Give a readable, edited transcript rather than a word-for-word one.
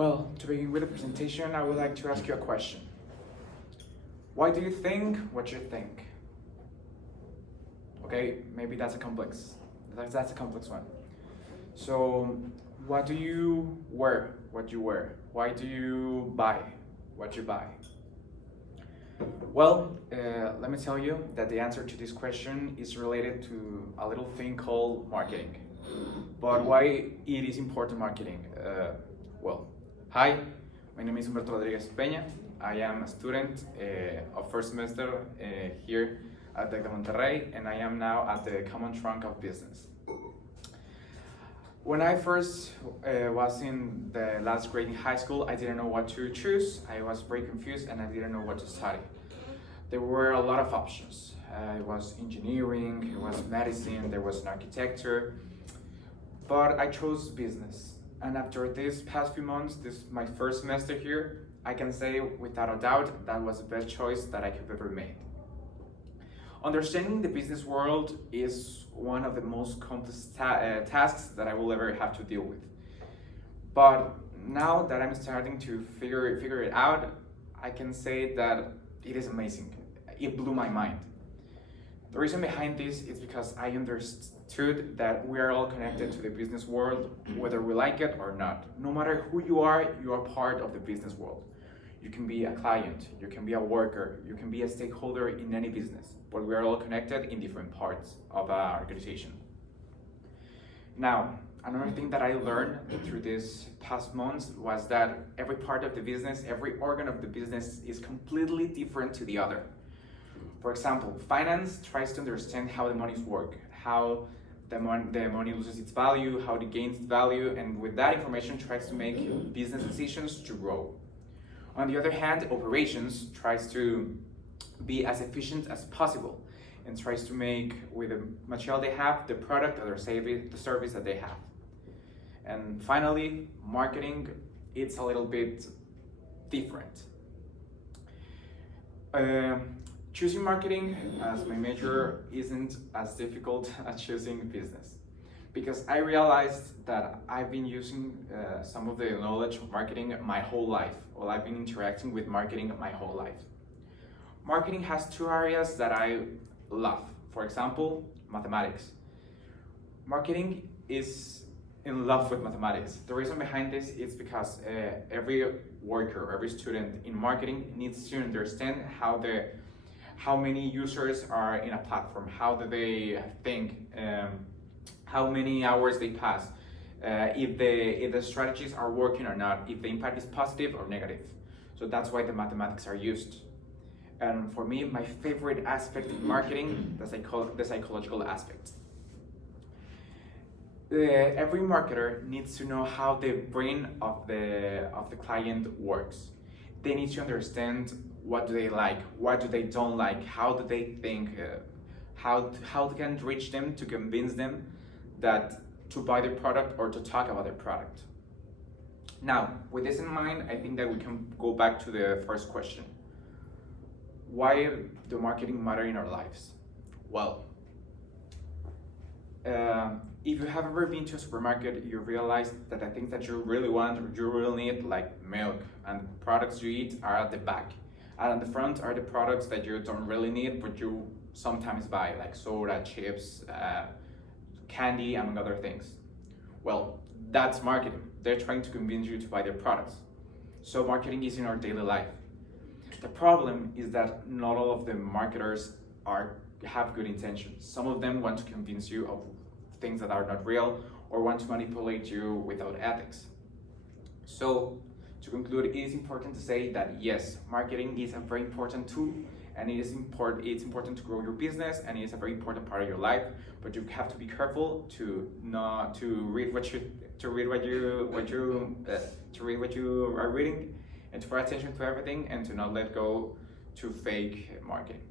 Well, to begin with the presentation, I would like to ask you a question. Why do you think what you think? Okay, maybe that's a complex one. So, what do you wear? What you wear? Why do you buy what you buy? Well, let me tell you that the answer to this question is related to a little thing called marketing. But why it is important marketing? Well, hi, my name is Humberto Rodriguez Peña. I am a student of first semester here at Tec de Monterrey, and I am now at the Common Trunk of Business. When I first was in the last grade in high school, I didn't know what to choose. I was very confused and I didn't know what to study. There were a lot of options. It was engineering, it was medicine, there was an architecture, but I chose business. And after these past few months, this my first semester here, I can say without a doubt that was the best choice that I could ever made. Understanding the business world is one of the most complex tasks that I will ever have to deal with. But now that I'm starting to figure it out, I can say that it is amazing. It blew my mind. The reason behind this is because I understood that we are all connected to the business world, whether we like it or not. No matter who you are part of the business world. You can be a client, you can be a worker, you can be a stakeholder in any business, but we are all connected in different parts of our organization. Now, another thing that I learned through these past months was that every part of the business, every organ of the business is completely different to the other. For example, finance tries to understand how the monies work, how the money loses its value, how it gains value, and with that information tries to make business decisions to grow. On the other hand, operations tries to be as efficient as possible and tries to make, with the material they have, the product or the service that they have. And finally, marketing, it's a little bit different. Choosing marketing as my major isn't as difficult as choosing business, because I realized that I've been using some of the knowledge of marketing my whole life. Well, I've been interacting with marketing my whole life. Marketing has two areas that I love. For example, mathematics. Marketing is in love with mathematics. The reason behind this is because every worker, every student in marketing needs to understand how many users are in a platform, how do they think, how many hours they pass, if the strategies are working or not, if the impact is positive or negative. So that's why the mathematics are used. And for me, my favorite aspect in marketing, the psychological aspect. Every marketer needs to know how the brain of the client works. They need to understand what do they like, what do they don't like, how do they think, how can reach them to convince them that to buy the product or to talk about the product. Now, with this in mind, I think that we can go back to the first question. Why do marketing matter in our lives? Well, if you have ever been to a supermarket, you realize that the things that you really want or you really need, like milk and products you eat, are at the back. And at the front are the products that you don't really need, but you sometimes buy, like soda, chips, candy, among other things. Well, that's marketing. They're trying to convince you to buy their products. So marketing is in our daily life. The problem is that not all of the marketers have good intentions. Some of them want to convince you of things that are not real or want to manipulate you without ethics. So, to conclude, it is important to say that yes, marketing is a very important tool, and it's important to grow your business, and it is a very important part of your life. But you have to be careful to read what you are reading, and to pay attention to everything, and to not let go to fake marketing.